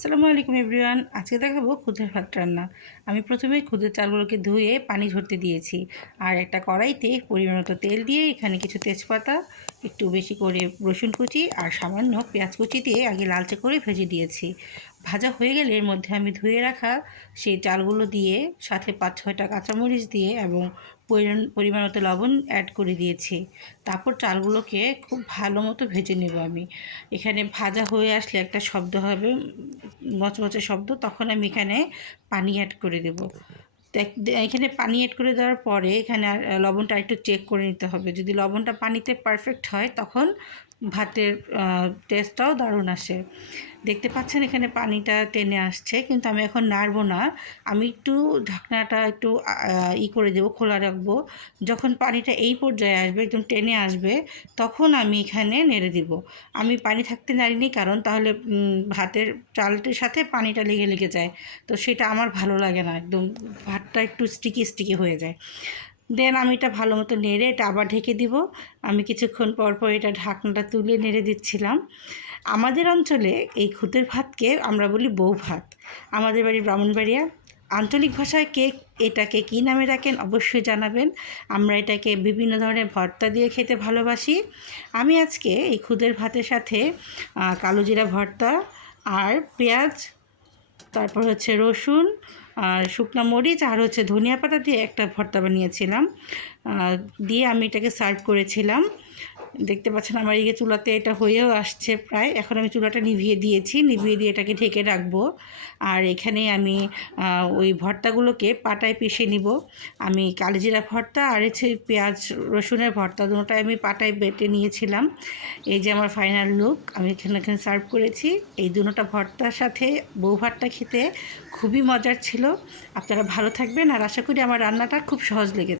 আসসালামু আলাইকুম এভরিওয়ান। আজকে দেখাবো ক্ষুদের ভাত রান্না। আমি প্রথমে খুদের চালগুলোকে ধুয়ে পানি ঝরতে দিয়েছি। আর একটা কড়াইতে পরিমাণত তেল দিয়ে এখানে কিছু তেজপাতা, একটু বেশি করে রসুন কুচি আর সামান্য পেঁয়াজ কুচি দিয়ে আগে লালচে করে ভেজে দিয়েছি। ভাজা হয়ে গেলে এর মধ্যে আমি ধুয়ে রাখা সেই চালগুলো দিয়ে, সাথে পাঁচ ছয়টা কাঁচামরিচ দিয়ে এবং পরিমাণ মতো লবণ অ্যাড করে দিয়েছি। তারপর চালগুলোকে খুব ভালো মতো ভেজে নেব আমি। এখানে ভাজা হয়ে আসলে একটা শব্দ হবে, মচমচে শব্দ, তখন আমি এখানে পানি অ্যাড করে দেব। এখানে পানি অ্যাড করে দেওয়ার পরে এখানে লবণটা একটু চেক করে নিতে হবে। যদি লবণটা পানিতে পারফেক্ট হয়, তখন ভাতের টেস্টটাও দারুণ আসে। দেখতে পাচ্ছেন এখানে পানিটা টেনে আসছে, কিন্তু আমি এখন নাড়বো না। আমি একটু ঢাকনাটা একটু ই করে দেবো, খোলা রাখব। যখন পানিটা এই পর্যায়ে আসবে, একদম টেনে আসবে, তখন আমি এখানে নেড়ে দিব। আমি পানি থাকতে নাড়িনি, কারণ তাহলে ভাতের চালটির সাথে পানিটা লেগে লেগে যায়। তো সেটা আমার ভালো লাগে না, একদম ভাতটা একটু স্টিকি স্টিকি হয়ে যায়। দেন আমি এটা ভালো মতো নেড়ে এটা আবার ঢেকে দিব। আমি কিছুক্ষণ পর পর এটা ঢাকনাটা তুলে নেড়ে দিচ্ছিলাম। আমাদের অঞ্চলে এই খুদের ভাতকে আমরা বলি বউ ভাত। আমাদের বাড়ি ব্রাহ্মণবাড়িয়া। আঞ্চলিক ভাষায় কে এটাকে কী নামে রাখেন অবশ্যই জানাবেন। আমরা এটাকে বিভিন্ন ধরনের ভর্তা দিয়ে খেতে ভালোবাসি। আমি আজকে এই খুদের ভাতের সাথে আহ, কালো জিরা ভর্তা আর পেঁয়াজ তারপর হচ্ছে রসুন আর শুকনো মরিচ আর হচ্ছে ধনিয়া পাতা দিয়ে একটা ভর্তা বানিয়েছিলাম। দিয়ে আমি এটাকে সার্ভ করেছিলাম। দেখতে পাচ্ছেন আমার এই চুলাতে এটা হয়েও আসছে প্রায়। এখন আমি চুলাটা নিভিয়ে দিয়েছি। নিভিয়ে দিয়ে এটাকে ঢেকে রাখব। আর এখানে আমি ওই ভর্তাগুলোকে পাটায় পিষে নিব। আমি কালিজিরা ভর্তা আর হচ্ছে পেঁয়াজ, রসুনের ভর্তা দুটোটাই আমি পাটায় বেটে নিয়েছিলাম। এই যে আমার ফাইনাল লুক, আমি এখানে এখানে সার্ভ করেছি। এই দুটোটা ভর্তার সাথে বউ ভাতটা খেতে খুবই মজার ছিল। আপনারা ভালো থাকবেন। আর আশা করি আমার রান্নাটা খুব সহজ লেগেছে।